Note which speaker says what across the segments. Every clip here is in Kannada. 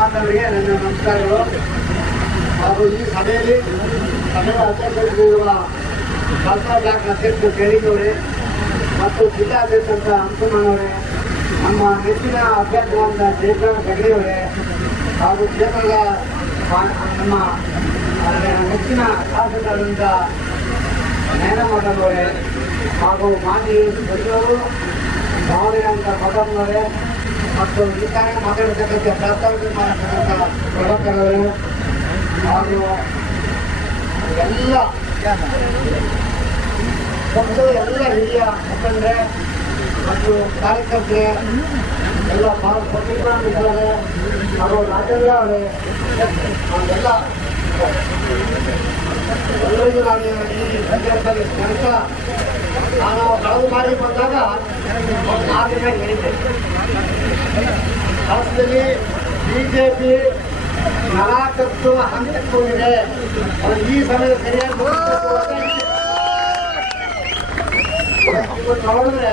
Speaker 1: ಬಾಂಧವರಿಗೆ ನನ್ನ ನಮಸ್ಕಾರಗಳು. ಹಾಗೂ ಈ ಸಭೆಯಲ್ಲಿ ಸಭೆಯ ಅಧ್ಯಕ್ಷರಿರುವ ಡಾಕ್ಟರ್ ಬ್ಲಾಕ್ ಅಧ್ಯಕ್ಷರು ಕೇಳಿದವರೇ ಮತ್ತು ಜಿಲ್ಲಾಧ್ಯಕ್ಷ ಅಂಕುಮಣ್ಣವರೇ ನಮ್ಮ ನೆಚ್ಚಿನ ಅಭ್ಯರ್ಥಿಗಳಾದ ಜಯಪ್ರಭ ಹೆಗಡೆಯವರೇ ಹಾಗೂ ಕ್ಷೇತ್ರದ ನಮ್ಮ ನೆಚ್ಚಿನ ಶಾಸಕರಿಂದ ನೇನಮಠನವರೇ ಹಾಗೂ ಮಾಜಿ ಸಚಿವರು ಭಾವನೆಯಂತ ಮದಮ್ಮನವರೇ ಮತ್ತು ಈ ಕಾರಣ ಮಾತಾಡತಕ್ಕಂಥ ಪ್ರಾಸ್ತಾವಿಕ ಮಾಡತಕ್ಕಂಥ ಪ್ರಭಾಕರ್ ಅವರೇ ಹಾಗೂ ಎಲ್ಲ ಪಕ್ಷದ ಎಲ್ಲ ಹಿರಿಯ ಮುಖಂಡ್ರೆ ಮತ್ತು ಕಾರ್ಯಕರ್ತರೆ, ಎಲ್ಲ ಪತ್ರಿಕಾ ಮಿತ್ರರೇ, ಹಾಗೂ ರಾಜೇಂದ್ರ ಅವರೇ, ಎಲ್ಲ ಎಲ್ಲರಿಗೂ ನಾನು ಈ ಸಂದರ್ಭದಲ್ಲಿ ಸ್ಮರಿಸ್ತಾ ನಾನು ಕಳೆದ ಬಾರಿ ಬಂದಾಗ ಒಂದು ನಾಲ್ಕು ದಿನ ಹೇಳಿದ್ದೆ. ರಾಷ್ಟ್ರದಲ್ಲಿ ಬಿಜೆಪಿ ನರ ಕಟ್ಟುವ ಹಂತಕ್ಕೆ ಅದು ಈ ಸಮಯ ಸರಿಯಾಗಿ. ಇವತ್ತು ನೋಡಿದ್ರೆ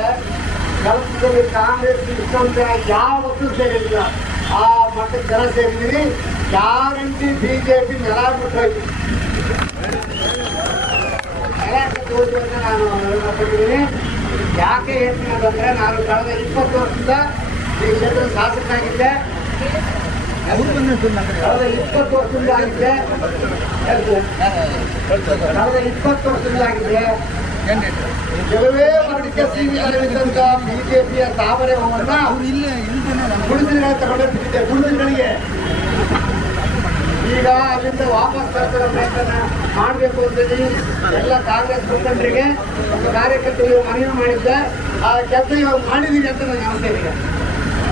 Speaker 1: ಕಲಸದಲ್ಲಿ ಕಾಂಗ್ರೆಸ್ ಇಷ್ಟೊಂದು ಯಾವತ್ತೂ ಸೇರಿಲ್ಲ. ಆ ಮಟ್ಟಕ್ಕೆ ಜನ ಸೇರಿದ್ದೀನಿ ಗ್ಯಾರಂಟಿ ಬಿಜೆಪಿ ನೆಲ ಬಿಟ್ಟೋಯ್ತು ನೆಲ ಕಟ್ಟಿ ಹೋಯ್ತು ಅಂತ ನಾನು ಹೇಳ್ಕೊಂಡಿದ್ದೀನಿ ಯಾಕೆ ಹೇಳ್ತೀನಿ ಅಂತಂದ್ರೆ ನಾನು ಕಳೆದ ಇಪ್ಪತ್ತು ವರ್ಷದಿಂದ ಈ ಕ್ಷೇತ್ರದ ಶಾಸಕನಾಗಿದ್ದೆ ಕಳೆದ ಇಪ್ಪತ್ತು ವರ್ಷದಿಂದ ಆಗಿದ್ದೆ ಹೇಳ್ತೀನಿ. ಕಳೆದ ಇಪ್ಪತ್ತು ವರ್ಷದಿಂದ ಆಗಿದ್ದೆ ಕೆಲವೇ ವರ್ಗಕ್ಕೆ ಸೀಮಿತವಾಗಿದ್ದಂತ ಬಿಜೆಪಿಯ ತಾವರೆ ಹೂವನ್ನ ಗುಡಿಸಲುಗಳ ತಗೊಂಡೆ ಬಿಟ್ಟಿದೆ ಗುಡಿಸಲುಗಳಿಗೆ ಈಗ ಅದರಿಂದ ವಾಪಸ್ ತರಿಸೋ ಪ್ರಯತ್ನ ಮಾಡಬೇಕು ಅಂತೇಳಿ ಎಲ್ಲ ಕಾಂಗ್ರೆಸ್ ಮುಖಂಡರಿಗೆ ಒಂದು ಕಾರ್ಯಕರ್ತರಿಗೆ ಮನವಿ ಮಾಡಿದ್ದೆ. ಆ ಕೆಲಸ ಇವಾಗ ಮಾಡಿದ್ದೀನಿ ಅಂತ ನಾನು ಹೇಳ್ತೇನೆ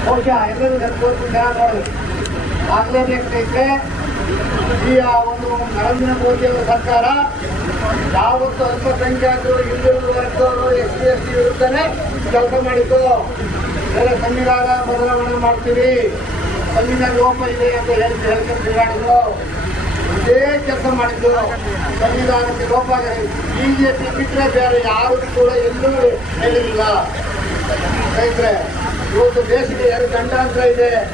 Speaker 1: ಬಹುಶಃ ಎಲ್ಲರೂ ತೋರಿಸಿದ್ದ ನೋಡಿ ಆಗ್ಲೇಬೇಕಾಯ್ತೆ ಈ ಆ ಒಂದು ನರೇಂದ್ರ ಮೋದಿ ಅವರ ಸರ್ಕಾರ ಯಾವತ್ತು ಅಲ್ಪಸಂಖ್ಯಾತರು, ಹಿಂದುಳಿದ ವರ್ಗದವರು, ಎಸ್ ಸಿ, ಎಸ್ ಟಿ ಇರುತ್ತಾನೆ ಕೆಲಸ ಮಾಡಿದ್ದು. ಎಲ್ಲ ಸಂವಿಧಾನ ಬದಲಾವಣೆ ಮಾಡ್ತೀವಿ. ಸಂವಿಧಾನ ಲೋಪ ಇದೆ ಅಂತ ಹೇಳಿ ಹೇಳ್ಕೊಂಡು ತಿರುಗಾಡಿದ್ರು. ಇದೇ ಕೆಲಸ ಮಾಡಿದ್ದು ಸಂವಿಧಾನಕ್ಕೆ ಲೋಪ ಬಿಜೆಪಿ ಬಿಟ್ಟರೆ ಬೇರೆ ಯಾರು ಕೂಡ ಎಲ್ಲೂ ಹೇಳಿರಲಿಲ್ಲ. ರೈತರೆ ಇವತ್ತು ದೇಶಕ್ಕೆ ಎರಡು ಗಂಡಾಂತರ ಇದೆ.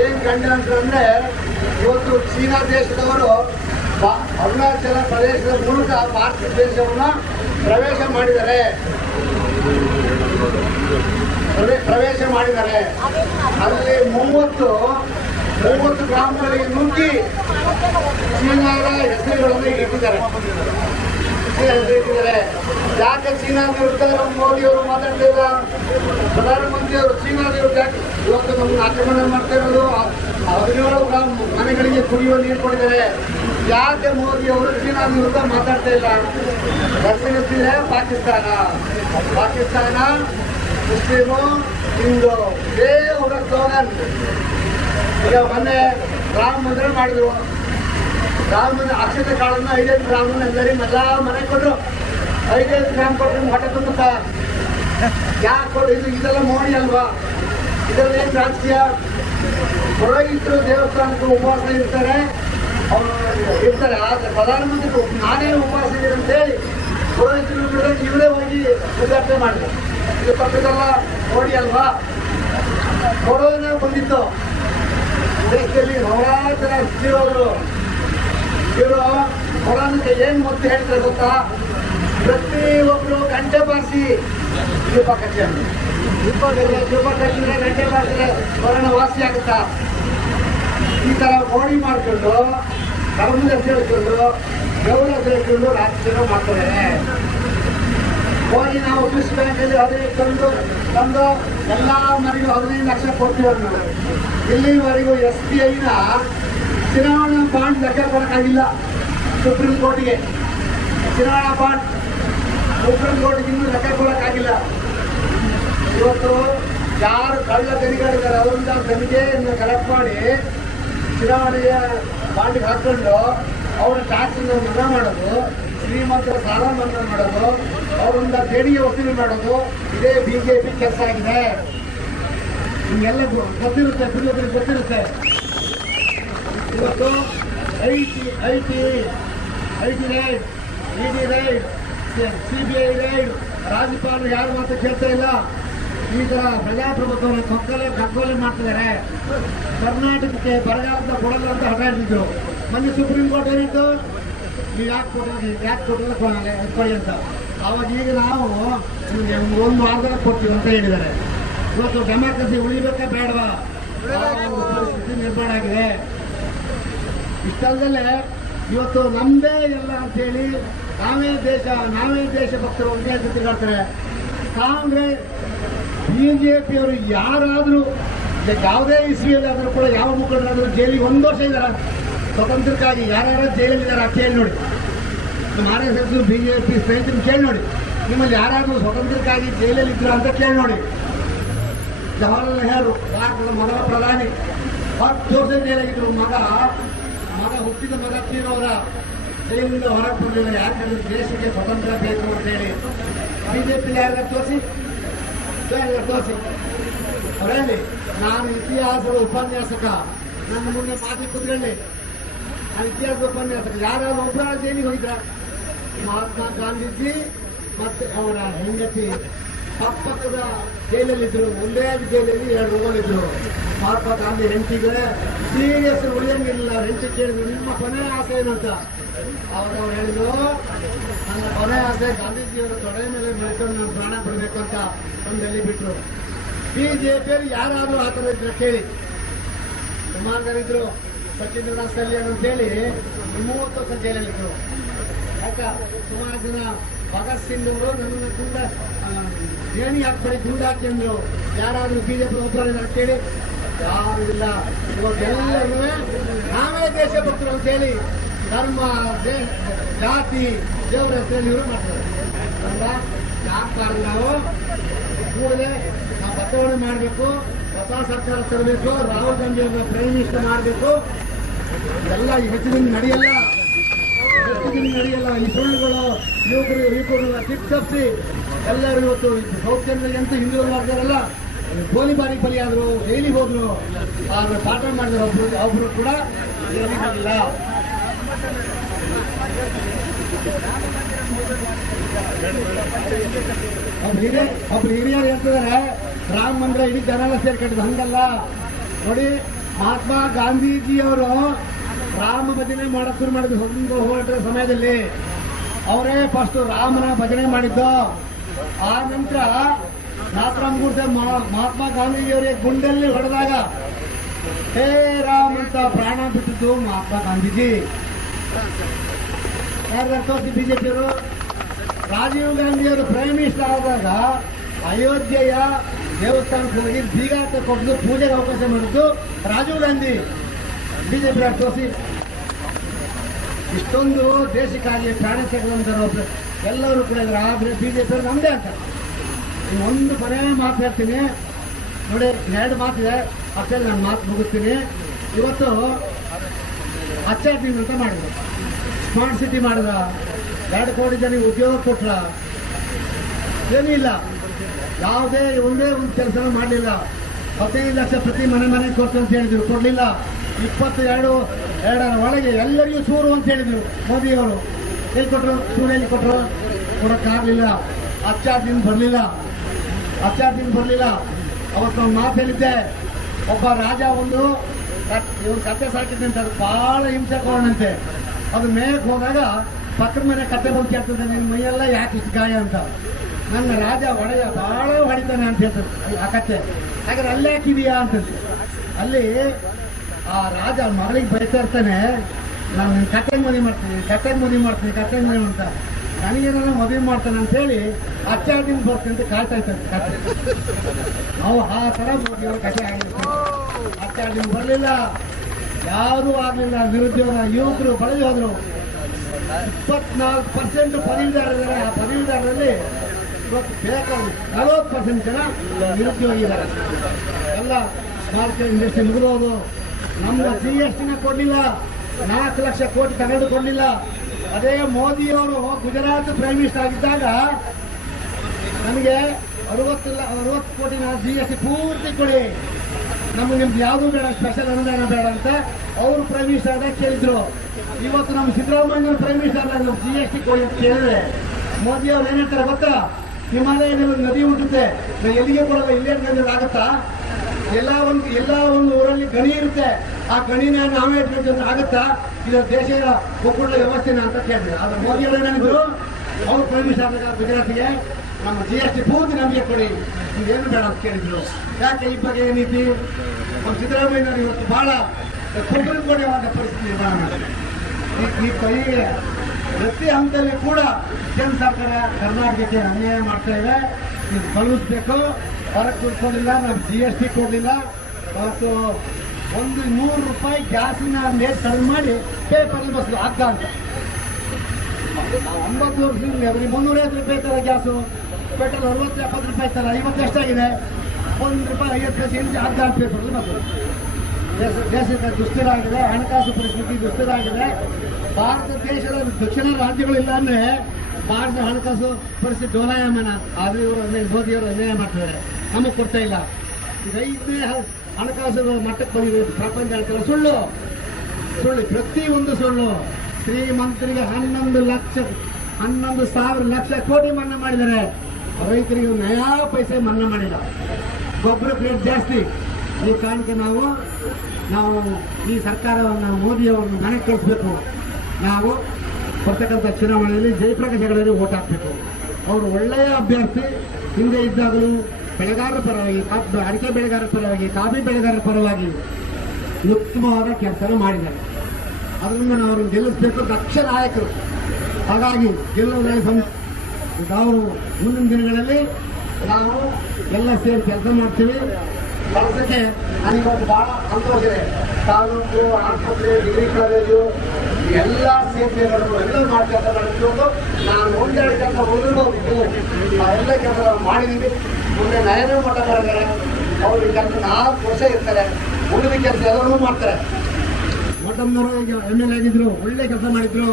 Speaker 1: ಏನ್ ಗಂಡಾಂತರ ಅಂದ್ರೆ, ಇವತ್ತು ಚೀನಾ ದೇಶದವರು ಅರುಣಾಚಲ ಪ್ರದೇಶದ ಮೂಲಕ ಭಾರತ ದೇಶವನ್ನ ಪ್ರವೇಶ ಮಾಡಿದ್ದಾರೆ. ಪ್ರವೇ- ಪ್ರವೇಶ ಮಾಡಿದ್ದಾರೆ. ಅಲ್ಲಿ ಮೂವತ್ತು ಮೂವತ್ತು ಗ್ರಾಮಗಳಿಗೆ ನುಗ್ಗಿ ಚೀನಾದ ಹೆಸರುಗಳನ್ನು ಇಟ್ಟಿದ್ದಾರೆ. ಯಾಕೆ ಚೀನಾ ವಿರುದ್ಧ ಮೋದಿ ಅವರು ಮಾತಾಡ್ತಿಲ್ಲ ಪ್ರಧಾನಮಂತ್ರಿ ಅವರು ಚೀನಾ ವಿರುದ್ಧ ಇವತ್ತು ನಮ್ಮನ್ನು ಆಕ್ರಮಣ ಮಾಡ್ತಾ ಇರೋದು. ಹದಿನೇಳು ಗ್ರಾಮ ಮನೆಗಳಿಗೆ ಕುಡಿಯುವ ನೀರು ಕೊಡಿದ್ದಾರೆ ಯಾಕೆ ಮೋದಿ ಅವರು ಚೀನಾ ವಿರುದ್ಧ ಮಾತಾಡ್ತಾ ಇಲ್ಲ? ದರ್ಶನಿಸ್ತಿದ್ರೆ ಪಾಕಿಸ್ತಾನ. ಪಾಕಿಸ್ತಾನ, ಮುಸ್ಲಿಮು, ಹಿಂದೂ ಇದೇ ಅವರ ಈಗ ಮೊನ್ನೆ ರಾಮ ಮಂದಿರ ಮಾಡಿದ್ರು. ರಾಮ ಮಂದಿರ ಅಕ್ಷತೆ ಕಾಳನ್ನ ಐದೈದು ಗ್ರಾಮ ಎಲ್ಲರಿಗೂ ಎಲ್ಲ ಮನೆ ಕೊಟ್ಟರು ಐದೈದು ಗ್ರಾಮ್ ಕೊಟ್ಟರು ಹೊಟ್ಟೆ ತುಂಬುತ್ತ. ಯಾಕೆ ಕೊಡು, ಇದು ಇದೆಲ್ಲ ಮೋಡಿ ಅಲ್ವಾ? ಇದೆಲ್ಲ ಏನು ರಾಜಕೀಯ? ಪುರೋಹಿತರು ದೇವಸ್ಥಾನಕ್ಕೆ ಉಪವಾಸ ಇರ್ತಾರೆ. ಅವರು ಇರ್ತಾರೆ, ಆದರೆ ಪ್ರಧಾನಮಂತ್ರಿ ನಾನೇ ಉಪವಾಸ ಇದ್ದೀರಂತ ಹೇಳಿ ಪುರೋಹಿತರು ಇವರೇ ಹೋಗಿ ಉದ್ಘಾಟನೆ ಮಾಡಿದ್ರು. ಇದು ತಪ್ಪಿದಲ್ಲ ಮೋಡಿ ಅಲ್ವಾ? ಕೊರೋನಾ ಬಂದಿತ್ತು. ದೇಶದಲ್ಲಿ ನೂರಾರು ಜನ ಇರೋರು ಇವರು ಕೊರೋನಾಕ್ಕೆ ಏನು ಮತ್ತೆ ಹೇಳ್ತಾರೆ ಗೊತ್ತಾ? ಪ್ರತಿ ಒಬ್ರು ಗಂಟೆ ಬಾರಿಸಿ ದೀಪ ಕಚ್ಚಿ ದೀಪ ದೀಪ ಕಚ್ಚಿದ್ರೆ ಗಂಟೆ ಬಾರಿಸಿದ್ರೆ ಕೊರೋನಾ ವಾಸಿ ಆಗುತ್ತಾ? ಈ ತರ ಮೋಡಿ ಮಾಡ್ಕೊಂಡು ಕರ್ಮದ ಸೇರಿಕೊಂಡು ಗೌರವ ಸೇರಿಕೊಂಡು ರಾಜಕೀಯ ಮಾಡ್ತಾರೆ. ಹೋಗಿ ನಾವು ಸ್ವಿಸ್ ಬ್ಯಾಂಕಲ್ಲಿ ಹದಿನೈದು ತಂದು ತಂದು ಎಲ್ಲ ಮನೆಗೂ ಹದಿನೈದು ಲಕ್ಷ ಕೊಡ್ತೀವಿ ನಾವು ಇಲ್ಲಿವರೆಗೂ ಎಸ್ ಬಿ ಐನ ಚುನಾವಣಾ ಬಾಂಡ್ ಲೆಕ್ಕ ಕೊಡೋಕ್ಕಾಗಿಲ್ಲ ಸುಪ್ರೀಂ ಕೋರ್ಟ್ಗೆ. ಚುನಾವಣಾ ಬಾಂಡ್ ಸುಪ್ರೀಂ ಕೋರ್ಟ್ಗೆ ಇನ್ನೂ ಲೆಕ್ಕ ಕೊಡೋಕ್ಕಾಗಿಲ್ಲ. ಇವತ್ತು ಯಾರು ಕಳ್ಳ ಗಣಿಗಳಿದ್ದಾರೆ ಅವರಿಂದ ತನಿಖೆಯನ್ನು ಕಲೆಕ್ಟ್ ಮಾಡಿ ಚುನಾವಣೆಯ ಬಾಂಡಿಗೆ ಹಾಕೊಂಡು ಅವರ ಟ್ಯಾಕ್ಸ್ ಮನ್ನಾ ಮಾಡೋದು. ಶ್ರೀಮಂತರ ಸಾಲ ಮನ್ನಾ ಮಾಡೋದು, ಅವರಿಂದ ದೇಣಿಗೆ ವಸೂಲಿ ಮಾಡೋದು, ಇದೇ ಬಿಜೆಪಿ ಕೆಲಸ ಆಗಿದೆ. ಹಿಂಗೆಲ್ಲ ಗೊತ್ತಿರುತ್ತೆ ಬಿಜೆಪಿ ಗೊತ್ತಿರುತ್ತೆ. ಇವತ್ತು I T I T I T raid E D raid, C B I raid, ರಾಜ್ಯಪಾಲರು ಯಾರು ಮಾತು ಕೇಳ್ತಾ ಇಲ್ಲ. ಈ ಥರ ಪ್ರಜಾಪ್ರಭುತ್ವವನ್ನು ಕಗ್ಗೊಲೆ ಕಗ್ಗೊಲೆ ಮಾಡ್ತಿದ್ದಾರೆ. ಕರ್ನಾಟಕಕ್ಕೆ ಬರಗಾಲದ ಕೊಡಲ್ಲ ಅಂತ ಹಠ ಹಿಡಿದಿದ್ರು ಮೊನ್ನೆ ಸುಪ್ರೀಂ ಕೋರ್ಟ್ ಏನಿತ್ತು? ನೀವು ಯಾಕೆ ಕೊಟ್ಟಿಲ್ಲ ಯಾಕೆ ಕೊಟ್ಟಿಲ್ಲ ಕೊಡಲ್ಲ ಕೊಡಿ ಅಂತ. ಅವಾಗ ಈಗ ನಾವು ನಿಮ್ಗೆ ಒಂದು ವಾರದಲ್ಲಿ ಕೊಡ್ತೀವಿ ಅಂತ ಹೇಳಿದ್ದಾರೆ. ಇವತ್ತು ಡೆಮಾಕ್ರಸಿ ಉಳಿಬೇಕಾ ಬೇಡವಾ? ಪರಿಸ್ಥಿತಿ ನಿರ್ಮಾಣ ಆಗಿದೆ. ಇಷ್ಟಲ್ಲದಲ್ಲೇ ಇವತ್ತು ನಮ್ಮದೇ ಎಲ್ಲ ಅಂತೇಳಿ ನಾವೇ ದೇಶ ನಾವೇ ದೇಶ ಭಕ್ತರು ಅಂತ ಹೇಳ್ತಾ ತಿರುಗಾಡ್ತಾರೆ. ಕಾಂಗ್ರೆಸ್ ಅವರು ಯಾರಾದರೂ ಯಾವುದೇ ಇಸ್ವಿಯಲ್ಲಿ ಆದರೂ ಕೂಡ ಯಾವ ಮುಖಂಡರಾದರೂ ಜೈಲಿಗೆ ಒಂದು ವರ್ಷ ಇದ್ದಾರ? ಸ್ವತಂತ್ರಕ್ಕಾಗಿ ಯಾರ್ಯಾರ ಜೈಲಲ್ಲಿದ್ದಾರೆ ಆ ಕೇಳಿ ನೋಡಿ. ನಮ್ಮ R S S B J P ಸ್ನೇಹಿತರು ಕೇಳಿ ನೋಡಿ. ನಿಮ್ಮಲ್ಲಿ ಯಾರಾದರೂ ಸ್ವತಂತ್ರಕ್ಕಾಗಿ ಜೈಲಲ್ಲಿ ಇದ್ರು ಅಂತ ಕೇಳಿ ನೋಡಿ. ಜವಾಹರ್ಲಾಲ್ ನೆಹರು, ಭಾರತದ ಮೊದಲ ಪ್ರಧಾನಿ. ಹತ್ತು ವರ್ಷ ಜೈಲಾಗಿದ್ರು ಮಗ ಮಗ ಹುಟ್ಟಿದ ಮಗ ತೀರವರ ಜೈಲಿಂದ ಹೊರಗೆ ಬಂದಿಲ್ಲ ಯಾಕಂದ್ರೆ ದೇಶಕ್ಕೆ ಸ್ವತಂತ್ರ ಬೇಕು ಅಂತ ಹೇಳಿ. ಬಿಜೆಪಿ ಯಾರ ತೋರಿಸಿ? ತೋರಿಸಿ? ಅವರಲ್ಲಿ ನಾನು ಇತಿಹಾಸದ ಉಪನ್ಯಾಸಕ. ನನ್ನ ಮುಂದೆ ಮಾತಿ ನಾನು ಇತಿಹಾಸದ ಉಪನ್ಯಾಸಕ ಯಾರಾದ್ರೂ ಒಬ್ಬರ ಜೈಲಿಗೆ ಹೋಗಿದ್ರ? ಮಹಾತ್ಮ ಗಾಂಧೀಜಿ ಮತ್ತೆ ಅವರ ಹೆಂಡತಿ ಪಕ್ಕದ ಜೈಲಲ್ಲಿದ್ರು ಒಂದೇ ಜೈಲಲ್ಲಿ ಎರಡು ಹೋಗಿದ್ರು ಮಹಾತ್ಮ ಗಾಂಧಿ ಹೆಂಡತಿಗೆ ಸೀರಿಯಸ್ ಉಳಿಯಂಗಿಲ್ಲ. ಹೆಂಡತಿ ಕೇಳಿದ್ರು, ನಿಮ್ಮ ಕೊನೆ ಆಸೆ ಏನಂತ? ಅವರು ಅವ್ರು ಹೇಳಿದ್ರು, ನನ್ನ ಕೊನೆ ಆಸೆ ಗಾಂಧೀಜಿಯವರ ತೊಡೆ ಮೇಲೆ ಬೆಳ್ಕೊಂಡು ನಾನು ಪ್ರಾಣ ಬಿಡಬೇಕು ಅಂತ ಒಂದಲ್ಲಿ ಬಿಟ್ಟರು ಬಿಜೆಪಿಯಲ್ಲಿ ಯಾರಾದರೂ ಆ ಇದ್ರೆ ಕೇಳಿ. ಸುಮಾರು ಇದ್ರು. ಸಲ್ಯಾನ್ ಅಂತ ಹೇಳಿ ಮೂವತ್ತು ವರ್ಷ ಜೈಲಲ್ಲಿದ್ದರು ಯಾಕ? ಸುಮಾರು ಜನ ಭಗತ್ ಸಿಂಗ್ ಅವರು ನನ್ನನ್ನು ತುಂಬ ಏಣಿ ಹಾಕ್ತಾರೆ ದುಡ್ಡು ಹಾಕಿ ಜೆ ಪಿ ಬಿಜೆಪಿ ಅಂತ ಹೇಳಿ ಯಾರು ಇಲ್ಲ. ಇವಾಗೆಲ್ಲರೂ ನಾವೇ ದೇಶ ಭಕ್ತರು ಅಂತ ಹೇಳಿ ಧರ್ಮ ಜಾತಿ, ದೇವರ ಹೆಸರಲ್ಲಿ ಇವರು ಮಾಡ್ತಾರೆ. ಅಲ್ವಾ ಕಾರಣ? ನಾವು ಕೂಡಲೇ ನಾವು ಬದಲಾವಣೆ ಮಾಡಬೇಕು ಹೊಸ ಸರ್ಕಾರ ತರಬೇಕು, ರಾಹುಲ್ ಗಾಂಧಿ ಅವರನ್ನ ಪ್ರೈಮ್ ಮಿನಿಸ್ಟರ್ ಮಾಡಬೇಕು. ಎಲ್ಲ ಹೆಚ್ಚು ದಿನ ನಡೆಯಲ್ಲ ಹೆಚ್ಚು ದಿನ ನಡೆಯಲ್ಲ. ಈ ಸುಳ್ಳುಗಳು ಯುವಕರು ಯುವಕರನ್ನ ಕಿತ್ತಪ್ಸಿ ಎಲ್ಲರೂ ಇವತ್ತು ಸೌತ್ ಹಿಂದೂ ಮಾಡ್ತಾರಲ್ಲ ಗೋಲಿಬಾರಿ ಬಲಿಯಾದ್ರು, ಜೈಲಿಗೆ ಹೋದ್ರು. ಆದ್ರೆ ಪಾಠ ಮಾಡಿದ್ರು ಒಬ್ರು ಒಬ್ರು ಕೂಡ ಜೈಲಿಗೆ ಒಬ್ರು ಹಿರಿಯ, ಒಬ್ರು ಹಿರಿಯರು ಹೇಳ್ತಿದ್ದಾರೆ, ರಾಮ ಮಂದಿರ, ಇಡೀ ಜನ ಸೇರ್ಕೊಂಡಿದ್ದು, ಹಂಗಲ್ಲ. ನೋಡಿ ಮಹಾತ್ಮ ಗಾಂಧೀಜಿಯವರು ರಾಮ ಭಜನೆ ಮಾಡಕ್ ಶುರು ಮಾಡಿದ್ರು. ಹೊಂದ ಹೋರಾಟದ ಸಮಯದಲ್ಲಿ ಅವರೇ ಫಸ್ಟ್ ರಾಮನ ಭಜನೆ ಮಾಡಿದ್ದು. ಆ ನಂತರ ನಾಥರಾಮ್ ಗುರುದ ಮಹಾತ್ಮ ಗಾಂಧೀಜಿಯವರಿಗೆ ಗುಂಡಲ್ಲಿ ಹೊಡೆದಾಗ ಹೇ ರಾಮ್ ಅಂತ ಪ್ರಾಣ ಬಿಟ್ಟಿದ್ದು ಮಹಾತ್ಮ ಗಾಂಧೀಜಿ. ಯಾರು ಬಿಜೆಪಿಯವರು? ರಾಜೀವ್ ಗಾಂಧಿಯವರು ಪ್ರೈಮ್ ಮಿನಿಸ್ಟರ್ ಆದಾಗ ಅಯೋಧ್ಯೆಯ ದೇವಸ್ಥಾನಕ್ಕೆ ಹೋಗಿ ಬೀಗ ಕೊಟ್ಟು ಪೂಜೆಗೆ ಅವಕಾಶ ಮಾಡಿದ್ದು ರಾಜೀವ್ ಗಾಂಧಿ. ಬಿಜೆಪಿ ತೋರಿಸಿ ಇಷ್ಟೊಂದು ದೇಶಕ್ಕಾಗಿ ಪ್ರಾಣ ಎಲ್ಲರೂ ಕೂಡ ಆದರೆ ಬಿಜೆಪಿ ಅವ್ರು ನಮ್ಮದೇ ಅಂತ. ಒಂದು ಕೊನೆ ಮಾತು ಹೇಳ್ತೀನಿ. ನೋಡಿ, ಎರಡು ಮಾತಿದೆ ಅಷ್ಟೇ ನಾನು ಮಾತು ಮುಗಿಸ್ತೀನಿ. ಇವತ್ತು ಅಚ್ಚಾಟೀಮ್ ಅಂತ ಮಾಡಿದ್ರು. ಸ್ಮಾರ್ಟ್ ಸಿಟಿ ಮಾಡಿದ. ಎರಡು ಕೋಟಿ ಜನಕ್ಕೆ ಉದ್ಯೋಗ ಕೊಟ್ರ. ಏನೂ ಇಲ್ಲ. ಯಾವುದೇ, ಒಂದೇ ಒಂದು ಕೆಲಸ ಮಾಡಲಿಲ್ಲ. ಹದಿನೈದು ಲಕ್ಷ ಪ್ರತಿ ಮನೆ ಮನೆಗೆ ಕೊಡ್ತು ಅಂತ ಹೇಳಿದ್ರು. ಕೊಡಲಿಲ್ಲ. ಇಪ್ಪತ್ತೆರಡು, ಎರಡರ ಒಳಗೆ ಎಲ್ಲರಿಗೂ ಸೂರು ಅಂತ ಹೇಳಿದ್ರು ಮೋದಿಯವರು. ಎಲ್ಲಿ ಕೊಟ್ಟರು ಸೂರು ಎಲ್ಲಿ ಕೊಟ್ಟರು ಕೊಡೋಕ್ಕಾಗಲಿಲ್ಲ. ಅಚ್ಚಾಟೀಮ್ ಬರಲಿಲ್ಲ. ದಿನ ಬರಲಿಲ್ಲ. ಅವತ್ತು ಒಂದು ಮಾತು ಹೇಳಿದ್ದೆ. ಒಬ್ಬ ರಾಜ ಒಂದು ಇವ್ರು ಕತ್ತೆ ಸಾಕಿದ್ದಂತೆ ಅದು ಭಾಳ ಹಿಂಸೆ ಕೊಡೋಣಂತೆ ಅದು ಮೇಯಕ್ಕೆ ಹೋದಾಗ ಪಕ್ಕದ ಮನೆ ಕತ್ತೆ ಬಂದು ಕೇಳ್ತದೆ ನಿನ್ನ ಮೈಯೆಲ್ಲ ಯಾಕೆ ಇಷ್ಟು ಗಾಯ ಅಂತ? ನನ್ನ ರಾಜ ಒಡೆಯ ಭಾಳ ಹೊಡಿತಾನೆ ಅಂತ ಹೇಳ್ತಾರೆ. ಆ ಕತ್ತೆ ಹಾಗಾದ್ರೆ ಅಲ್ಲೇ ಹಾಕಿದೀಯಾ ಅಂತಂದು ಅಲ್ಲಿ ಆ ರಾಜ ಮಗಳಿಗೆ ಬೈತಾ ಇರ್ತಾನೆ. ನಾನು ನಿನ್ನ ಕಟ್ಟೆಗೆ ಮದುವೆ ಮಾಡ್ತೀನಿ ಕಟ್ಟೆಗೆ ಮದುವೆ ಮಾಡ್ತೀನಿ ಕಟ್ಟೆಗೆ ಮದುವೆ ಅಂತ. ನನಗೇನಾರ ಮದುವೆ ಮಾಡ್ತಾನೆ ಅಂತ ಹೇಳಿ ಅಚ್ಚಾಡಿನ ಬರ್ತೀನಿ ಅಂತ ಕಾಯ್ತಾ ಇರ್ತಾನೆ ಕತ್ತೆ ನಾವು ಆ ಥರ ಕತೆ ಆಗಿರ್ತೀವಿ ಅಚ್ಚಾಡಿನ ಬರಲಿಲ್ಲ. ಯಾವುದೂ ಆಗಲಿಲ್ಲ. ನಿರುದ್ಯೋಗ, ಯುವಕರು ಬಳಲಿ ಹೋದರು. ಇಪ್ಪತ್ನಾಲ್ಕು ಪರ್ಸೆಂಟ್ ಪದವೀಧರರಿದ್ದಾರೆ. ಆ ಪದವೀಧರರಲ್ಲಿ ಬೇಕಾದ್ರೆ ನಲವತ್ತು ಪರ್ಸೆಂಟ್ ಜನ ನಿರುದ್ಯೋಗಿ ಇದ್ದಾರೆ. ಎಲ್ಲ ಸ್ಮಾರ್ಟ್ ಇಂಡಸ್ಟ್ರಿ ಮುಗಿದೋದು. ನಮ್ಮ ಸಿ ಎಸ್ ಟಿನ ಕೊಡಲಿಲ್ಲ. ನಾಲ್ಕು ಲಕ್ಷ ಕೋಟಿ ತಗೊಂಡು ಕೊಡಲಿಲ್ಲ ಅದೇ ಮೋದಿಯವರು ಗುಜರಾತ್ ಪ್ರೈಮ್ ಮಿನಿಸ್ಟರ್ ಆಗಿದ್ದಾಗ ನನಗೆ ಅರವತ್ತು ಅರವತ್ತು ಕೋಟಿನ ಜಿ ಎಸ್ ಟಿ ಪೂರ್ತಿ ಕೊಡಿ. ನಮ್ಗೆ ನಿಮ್ದು ಯಾವುದೂ ಬೇಡ ಸ್ಪೆಷಲ್ ಅನುದಾನ ಬೇಡ ಅಂತ ಅವರು ಪ್ರೈಮ್ ಮಿನಿಸ್ಟರ್ ಆದಾಗ ಕೇಳಿದ್ರು. ಇವತ್ತು ನಮ್ಮ Siddaramaiah prime minister G S T ಕೊಡಿ ಅಂತ ಕೇಳಿದ್ರೆ ಮೋದಿ ಅವ್ರು ಏನ್ ಹೇಳ್ತಾರೆ ಗೊತ್ತಾ?
Speaker 2: ಹಿಮಾಲಯದಲ್ಲಿ ನದಿ ಹುಟ್ಟುತ್ತೆ ನಾನು ಎಲ್ಲಿಗೆ ಬರಲ್ಲ, ಇಲ್ಲೇ ಆಗುತ್ತಾ? ಎಲ್ಲ ಒಂದು ಎಲ್ಲ ಒಂದು ಊರಲ್ಲಿ ಗಣಿ ಇರುತ್ತೆ. ಆ ಗಣಿನ ನಾವೇ ಇಟ್ಕೊಂಡು ಆಗುತ್ತಾ? ಇದು ದೇಶದ ಒಕ್ಕೂಟ ವ್ಯವಸ್ಥೆನ ಅಂತ ಕೇಳಿದ್ರೆ ಆದ್ರೆ ಮೋದಿ ಏನಿದ್ರು ಅವ್ರು ಪರ್ಮಿಷನ್ ಗುಜರಾತಿಗೆ ನಮ್ಮ ಜಿ ಎಸ್ ಟಿ ಪೂರ್ತಿ ನಮಗೆ ಕೊಡಿ. ಇದೇನು ಬೇಡ ಅಂತ ಕೇಳಿದ್ರು. ಯಾಕೆ ಈ ಬಗ್ಗೆ ಏನೈತಿ ಒಂದು ಸಿದ್ದರಾಮಯ್ಯನವರು ಇವತ್ತು ಬಹಳ ಕುಂಬಳಕೋಡೆವಾದ ಪರಿಸ್ಥಿತಿ ನಿರ್ಮಾಣ ಈ ಕೈಗೆ ಪ್ರತಿ ಹಂತದಲ್ಲಿ ಕೂಡ ಕೇಂದ್ರ ಸರ್ಕಾರ ಕರ್ನಾಟಕಕ್ಕೆ ಅನ್ಯಾಯ ಮಾಡ್ತಾ ಇದೆ. ಇದು ಕಳುಹಿಸ್ಬೇಕು. ಹೊರಗೆ ಕೊಡ್ಕೊಂಡಿಲ್ಲ ನಾವು ಜಿ ಎಸ್ ಟಿ ಕೊಡಲಿಲ್ಲ. ಮತ್ತು ಒಂದು ನೂರು ರೂಪಾಯಿ ಗ್ಯಾಸಿನ ರೇಟ್ ಕಡಿಮೆ ಮಾಡಿ ಪೇಪರ್ ಬಸ್ ಹಗ್ಗ ಅಂತ. ಒಂಬತ್ತು ವರ್ಷದಿಂದ ಬರೀ ಮುನ್ನೂರೈವತ್ತು ರೂಪಾಯಿ ತರ ಗ್ಯಾಸು. ಪೆಟ್ರೋಲ್ ಅರವತ್ತು, ಎಪ್ಪತ್ತು ರೂಪಾಯಿ ತರ ಐವತ್ತು ಎಷ್ಟಾಗಿದೆ? ಒಂದು ರೂಪಾಯಿ ಐವತ್ತು ಪೈಸೆ ಇಂಚು ಪೇಪರ್ಲಿ ಅಂತ ದೇಶದ ದುಸ್ಥಿರ ಆಗಿದೆ ಹಣಕಾಸು ಪರಿಸ್ಥಿತಿ ದುಸ್ಥಿರ ಆಗಿದೆ ಭಾರತ ದೇಶದ ದಕ್ಷಿಣ ರಾಜ್ಯಗಳಿಲ್ಲ ಅಂದರೆ ಭಾರತದ ಹಣಕಾಸು ಪರಿಸ್ಥಿತಿ ಡೋಲಾಯಮಾನ ಆದ್ರೆ ಇವರು ಅನ್ಯಾಯ, ಮೋದಿಯವರು ಅನ್ಯಾಯ ಮಾಡ್ತಿದ್ದಾರೆ. ನಮಗೆ ಕೊಡ್ತಾ ಇಲ್ಲ. ಈಗ ಹಣಕಾಸು ಮಟ್ಟಕ್ಕೆ ಬಂದಿದೆ. ಪ್ರಪಂಚ ಹೇಳ್ತಾರೆ, ಸುಳ್ಳು. ಸುಳ್ಳು, ಪ್ರತಿಯೊಂದು ಸುಳ್ಳು. ಶ್ರೀಮಂತರಿಗೆ ಹನ್ನೊಂದು ಲಕ್ಷ, ಹನ್ನೊಂದು ಸಾವಿರ ಲಕ್ಷ ಕೋಟಿ ಮನ್ನಾ ಮಾಡಿದ್ದಾರೆ. ರೈತರಿಗೆ ನಯಾ ಪೈಸೆ ಮನ್ನಾ ಮಾಡಿಲ್ಲ. ಗೊಬ್ಬರ ರೇಟ್ ಜಾಸ್ತಿ. ಈ ಕಾರಣಕ್ಕೆ ನಾವು ನಾವು ಈ ಸರ್ಕಾರವನ್ನು ಮೋದಿಯವರನ್ನು ಮನೆ ಕಳಿಸಬೇಕು ನಾವು ಬರ್ತಕ್ಕಂಥ ಚುನಾವಣೆಯಲ್ಲಿ ಜಯಪ್ರಕಾಶ್ ಹೆಗಡೆಗೆ ಓಟ್ ಹಾಕಬೇಕು. ಅವರು ಒಳ್ಳೆಯ ಅಭ್ಯರ್ಥಿ, ಹಿಂದೆ ಇದ್ದಾಗಲೂ ಬೆಳೆಗಾರರ ಪರವಾಗಿ ಅಡಿಕೆ ಬೆಳೆಗಾರರ ಪರವಾಗಿ, ಕಾಫಿ ಬೆಳೆಗಾರರ ಪರವಾಗಿ ಉತ್ತಮವಾದ ಕೆಲಸ ಮಾಡಿದ್ದಾರೆ. ಅದರಿಂದ ನಾವು ಅವರನ್ನು ಗೆಲ್ಲಿಸಬೇಕು ದಕ್ಷ ನಾಯಕರು. ಹಾಗಾಗಿ ಗೆಲ್ಲುವುದೇ ಸಂ ನಾವು ಮುಂದಿನ ದಿನಗಳಲ್ಲಿ ನಾವು ಎಲ್ಲ ಸೇರಿ ಕೆಲಸ ಮಾಡ್ತೀವಿ. ಕೆಲಸಕ್ಕೆ
Speaker 1: ನನಗೆ ಬಹಳ ಸಂತೋಷ ಇದೆ. ತಾಲೂಕು, ಆಸ್ಪತ್ರೆ ಡಿಗ್ರಿ ಕಾಲೇಜು ಎಲ್ಲ ಸೇರ್ಪಡೆಗಳು ಎಲ್ಲ ಮಾಡ್ತಾ ನಡೆಸಿಕೊಂಡು ನಾನು ಒಂದೆರಡು ಕೆಲಸ ಉಳಿದಿರ್ಬೋದು ಆ ಎಲ್ಲ ಕೆಲಸ ಮಾಡಿದ್ದೀವಿ ಮುಂದೆ ನಯನ ಮಠ ಮಾಡಿದ್ದಾರೆ ಅವ್ರಿಗೆ ಕೆಲಸ ನಾಲ್ಕು ವರ್ಷ ಇರ್ತಾರೆ. ಉಳಿದ ಕೆಲಸ ಎಲ್ಲರೂ ಮಾಡ್ತಾರೆ.
Speaker 2: ಮೊಟ್ಟಮ್ಮನವರು ಈಗ ಎಂ ಎಲ್ ಆಗಿದ್ರು, ಒಳ್ಳೆ ಕೆಲಸ ಮಾಡಿದ್ರು.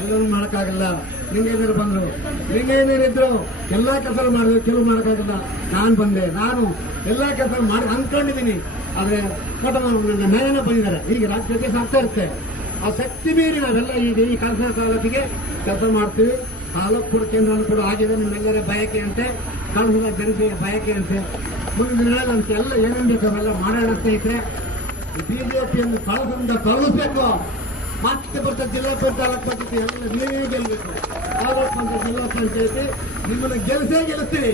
Speaker 2: ಎಲ್ಲರೂ ಮಾಡೋಕ್ಕಾಗಲ್ಲ. ಲಿಂಗೇಂದ್ರ ಬಂದರು. ಲಿಂಗೇಂದ್ರ ಇದ್ರು ಎಲ್ಲ ಕೆಲಸ ಮಾಡಿದ್ರು ಕೆಲವು ಮಾಡೋಕ್ಕಾಗಲ್ಲ. ನಾನು ಬಂದೆ. ನಾನು ಎಲ್ಲ ಕೆಲಸ ಮಾಡಿ ಅಂದ್ಕೊಂಡಿದ್ದೀನಿ ಆದರೆ ಕಟ್ಟ ನನ್ನ ಬಂದಿದ್ದಾರೆ. ಈಗ ರಾಜ್ಯಕ್ಕೆ ಆಗ್ತಾ ಇರುತ್ತೆ. ಆ ಶಕ್ತಿ ಮೀರಿ ನಾವೆಲ್ಲ ಈಗ ಈ ಕಲ್ಸ ತಾಲೂಕಿಗೆ ಕೆಲಸ ಮಾಡ್ತೀವಿ. ತಾಲೂಕು ಕೇಂದ್ರವನ್ನು ಕೂಡ ಆಗಿದೆ. ನಿಮ್ಮೆಲ್ಲರ ಬಯಕೆ ಅಂತೆ. ಕಳಿಸಿದ ಜನತೆಯ ಬಯಕೆ ಅಂತೆ. ಮುಂದಿನ ದಿನಗಳಲ್ಲಿ ನಮ್ಗೆ ಎಲ್ಲ ಏನೇನು ಬೇಕು ಅವೆಲ್ಲ ಮಾಡೋಣ ಸ್ನೇಹಿತರೆ. ಬಿಜೆಪಿಯನ್ನು ಕಳದಿಂದ ಕಳಿಸ್ಬೇಕು. ಮತ್ತೆ ಬರ್ತಾ ಜಿಲ್ಲಾ ಪಂಚಾಯತ್ ಪದ್ಧತಿ ಎಲ್ಲ ನೀವೇ ಗೆಲ್ಲಬೇಕು ತಾಲೂಕ್ ಪಂಚಾಯತ್, ಜಿಲ್ಲಾ ಪಂಚಾಯತಿ ನಿಮ್ಮನ್ನ ಗೆಲ್ಲಿಸೇ ಗೆಲ್ಲಿಸ್ತೀವಿ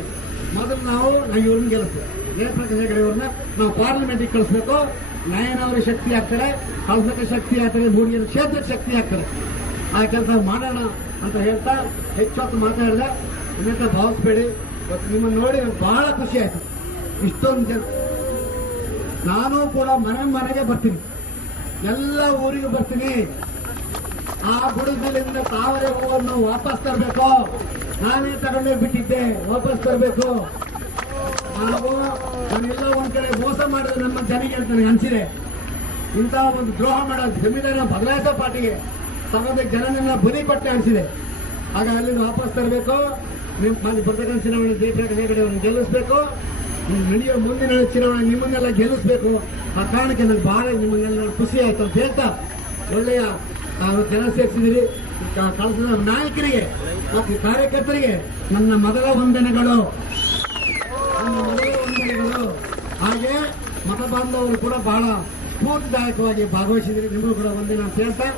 Speaker 2: ಮೊದಲು ನಾವು ಇವ್ರನ್ನ ಗೆಲ್ಲಿಸ್ತೀವಿ ಜಯಪ್ರಕಾಶ್ ಹೆಗಡೆ ಅವ್ರನ್ನ ನಾವು ಪಾರ್ಲಿಮೆಂಟಿಗೆ ಕಳಿಸ್ಬೇಕು. ನಯನ ಅವರ ಶಕ್ತಿ ಆಗ್ತಾರೆ ಕಲ್ಸಕ್ಕೆ ಶಕ್ತಿ ಆಗ್ತಾರೆ ಮೂಡಿಗೆರೆ ಕ್ಷೇತ್ರಕ್ಕೆ ಶಕ್ತಿ ಆಗ್ತಾರೆ ಆ ಕೆಲಸ ಮಾಡೋಣ ಅಂತ ಹೇಳ್ತಾ ಹೆಚ್ಚು ಹೊತ್ತು ಮಾತಾಡಿದೆ. ಇನ್ನಂತ ಭಾವಿಸ್ಬೇಡಿ. ಮತ್ತು ನಿಮ್ಮನ್ನು ನೋಡಿ ನನಗೆ ಬಹಳ ಖುಷಿ ಆಯ್ತು. ಇಷ್ಟೊಂದು ಜನ ನಾನು ಕೂಡ ಮನೆ ಮನೆಗೆ ಬರ್ತೀನಿ. ಎಲ್ಲ ಊರಿಗೆ ಬರ್ತೀನಿ. ಆ ಬುಡದಲ್ಲಿಂದ ತಾವರೆ ಹೂವನ್ನು ವಾಪಸ್ ತರಬೇಕು. ನಾನೇ ತಗೊಂಡೇ ಬಿಟ್ಟಿದ್ದೆ, ವಾಪಸ್ ತರಬೇಕು. ನಾವು ನಾನೆಲ್ಲ ಒಂದ್ ಕಡೆ ಮೋಸ ಮಾಡಿದ್ರೆ ನಮ್ಮ ಜನಿಗೆ ಅಂತ ನನಗೆ ಅನ್ಸಿದೆ. ಇಂತಹ ಒಂದು ದ್ರೋಹ ಮಾಡೋ ಜಮೀನನ್ನ ಬದಲಾಯಿಸೋ ಪಾರ್ಟಿಗೆ ತಗೊಂಡ ಜನನೆಲ್ಲ ಬಲಿ ಪಟ್ಟೆ ಅನಿಸಿದೆ. ಆಗ ಅಲ್ಲಿಂದ ವಾಪಸ್ ತರಬೇಕು. ನಿಮ್ಮ ಬರ್ತಕ್ಕಂಥ ಚುನಾವಣೆ ಹೆಗಡೆ ಅವ್ರನ್ನ ಗೆಲ್ಲಿಸ್ಬೇಕು. ಇನ್ನು ನಡೆಯೋ ಮುಂದಿನ ಚುನಾವಣೆ ನಿಮ್ಮನ್ನೆಲ್ಲ ಗೆಲ್ಲಿಸ್ಬೇಕು. ಆ ಕಾರಣಕ್ಕೆ ನನಗೆ ಬಹಳ ನಿಮ್ಮನ್ನೆಲ್ಲ ಖುಷಿ ಆಯ್ತು ಅಂತ ಹೇಳ್ತಾ ಒಳ್ಳೆಯ ಜನ ಸೇರಿಸಿದಿರಿ ಕಳಿಸಿದ ನಾಯಕರಿಗೆ ಮತ್ತು ಕಾರ್ಯಕರ್ತರಿಗೆ ನನ್ನ ಮೊದಲ ವಂದನೆಗಳು. ನನ್ನ ಮೊದಲ ವಂದನೆಗಳು. ಹಾಗೆ ಮತ ಬಾಂಧವರು ಕೂಡ ಬಹಳ ಸ್ಫೂರ್ತಿದಾಯಕವಾಗಿ ಭಾಗವಹಿಸಿದಿರಿ ನಿಮಗೂ ಕೂಡ ಒಂದಿನ ಅಂತ ಹೇಳ್ತಾ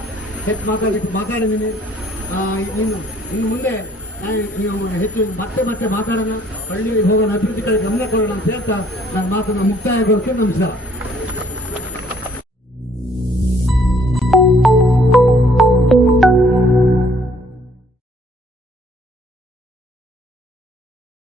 Speaker 2: ಹೆಚ್ಚು ಮಾತಾಡಲಿಕ್ಕೆ ಮಾತಾಡಿದ್ದೀನಿ ಇನ್ನು ಇನ್ನು ಮುಂದೆ ನೀವು ಹೆಚ್ಚು ಮತ್ತೆ ಮತ್ತೆ ಮಾತಾಡೋಣ. ಹಳ್ಳಿಗೆ ಹೋಗೋಣ ಅಭಿವೃದ್ಧಿ ಕಡೆ ಗಮನ ಕೊಡೋಣ ಅಂತ ಹೇಳ್ತಾ ನನ್ನ ಮಾತನ್ನು ಮುಕ್ತಾಯಗೊಳಿಸ್ತೇನೆ ನಮಸ್ಕಾರ.